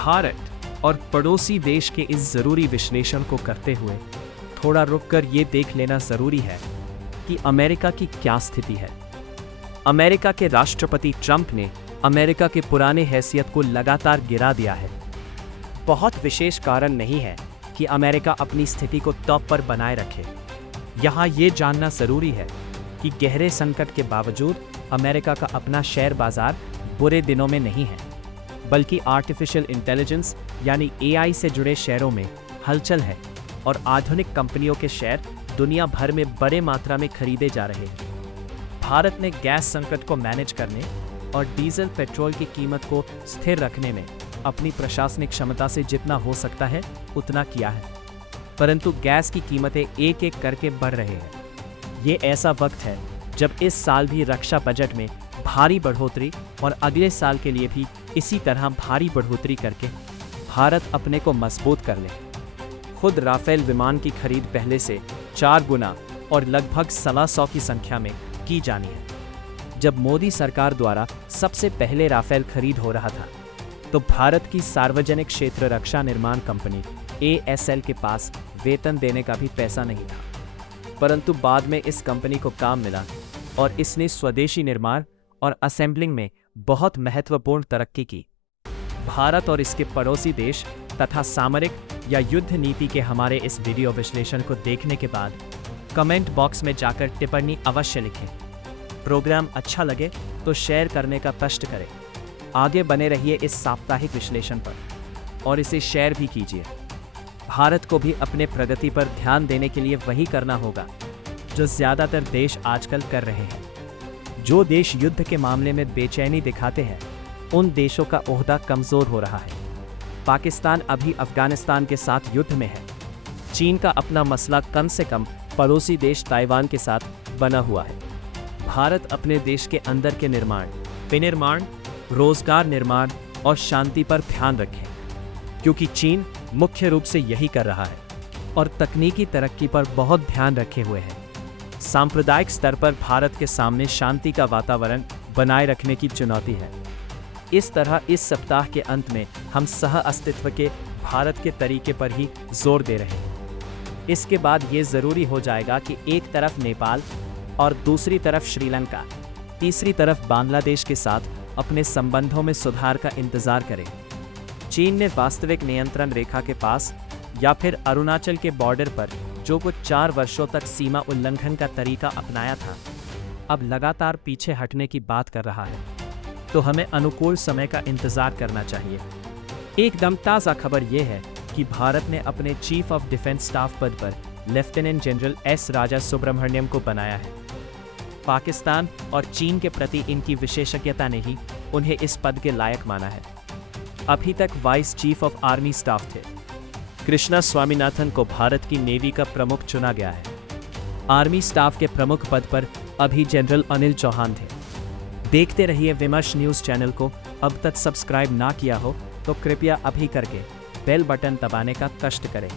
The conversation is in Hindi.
भारत और पड़ोसी देश के इस जरूरी विश्लेषण को करते हुए थोड़ा रुककर ये देख लेना जरूरी है कि अमेरिका की क्या स्थिति है। अमेरिका के राष्ट्रपति ट्रंप ने अमेरिका के पुराने हैसियत को लगातार गिरा दिया है। बहुत विशेष कारण नहीं है कि अमेरिका अपनी स्थिति को टॉप पर बनाए रखे। यहाँ ये जानना जरूरी है कि गहरे संकट के बावजूद अमेरिका का अपना शेयर बाजार बुरे दिनों में नहीं है, बल्कि आर्टिफिशियल इंटेलिजेंस यानी एआई से जुड़े शेयरों में हलचल है और आधुनिक कंपनियों के शेयर दुनिया भर में बड़े मात्रा में खरीदे जा रहे हैं। भारत ने गैस संकट को मैनेज करने और डीजल पेट्रोल की कीमत को स्थिर रखने में अपनी प्रशासनिक क्षमता से जितना हो सकता है उतना किया है, परंतु गैस की कीमतें एक एक करके बढ़ रहे हैं। ये ऐसा वक्त है जब इस साल भी रक्षा बजट में भारी बढ़ोतरी और अगले साल के लिए भी इसी तरह भारी बढ़ोतरी करके भारत अपने को मजबूत कर ले। खुद राफेल विमान की खरीद पहले से 4 गुना और लगभग 125 की संख्या में की जानी है। जब मोदी सरकार द्वारा सबसे पहले राफेल खरीद हो रहा था तो भारत की सार्वजनिक क्षेत्र रक्षा निर्माण कंपनी ASL के पास वेतन देने का भी पैसा नहीं था, परंतु बाद में इस कंपनी को काम मिला और इसने स्वदेशी निर्माण और असेंबलिंग में बहुत महत्वपूर्ण तरक्की की। भारत और इसके पड़ोसी देश तथा सामरिक या युद्ध नीति के हमारे इस वीडियो विश्लेषण को देखने के बाद कमेंट बॉक्स में जाकर टिप्पणी अवश्य लिखें। प्रोग्राम अच्छा लगे तो शेयर करने का कष्ट करें। आगे बने रहिए इस साप्ताहिक विश्लेषण पर और इसे शेयर भी कीजिए। भारत को भी अपने प्रगति पर ध्यान देने के लिए वही करना होगा जो ज़्यादातर देश आजकल कर रहे हैं। जो देश युद्ध के मामले में बेचैनी दिखाते हैं उन देशों का ओहदा कमज़ोर हो रहा है। पाकिस्तान अभी अफगानिस्तान के साथ युद्ध में है। चीन का अपना मसला कम से कम पड़ोसी देश ताइवान के साथ बना हुआ है। भारत अपने देश के अंदर के निर्माण, विनिर्माण, रोजगार निर्माण और शांति पर ध्यान रखें, क्योंकि चीन मुख्य रूप से यही कर रहा है और तकनीकी तरक्की पर बहुत ध्यान रखे हुए है। सांप्रदायिक स्तर पर भारत के सामने शांति का वातावरण बनाए रखने की चुनौती है। इस तरह इस सप्ताह के अंत में हम सह अस्तित्व के भारत के तरीके पर ही जोर दे रहे हैं। इसके बाद ये ज़रूरी हो जाएगा कि एक तरफ नेपाल और दूसरी तरफ श्रीलंका, तीसरी तरफ बांग्लादेश के साथ अपने संबंधों में सुधार का इंतजार करें। चीन ने वास्तविक नियंत्रण रेखा के पास या फिर अरुणाचल के बॉर्डर पर जो कुछ 4 वर्षों तक सीमा उल्लंघन का तरीका अपनाया था, अब लगातार पीछे हटने की बात कर रहा है, तो हमें अनुकूल समय का इंतजार करना चाहिए। एकदम ताज़ा खबर यह है कि भारत ने अपने चीफ ऑफ डिफेंस स्टाफ पद पर लेफ्टिनेंट जनरल S राजा सुब्रमण्यम को बनाया है। पाकिस्तान और चीन के प्रति इनकी विशेषज्ञता ने ही उन्हें इस पद के लायक माना है। अभी तक vice chief of army staff थे। कृष्णा स्वामीनाथन को भारत की नेवी का प्रमुख चुना गया है। आर्मी स्टाफ के प्रमुख पद पर अभी जनरल अनिल चौहान थे। देखते रहिए विमर्श न्यूज़ चैनल को। अब तक सब्सक्राइब ना किया हो तो कृपया अभी करके बेल बटन दबाने का कष्ट करें।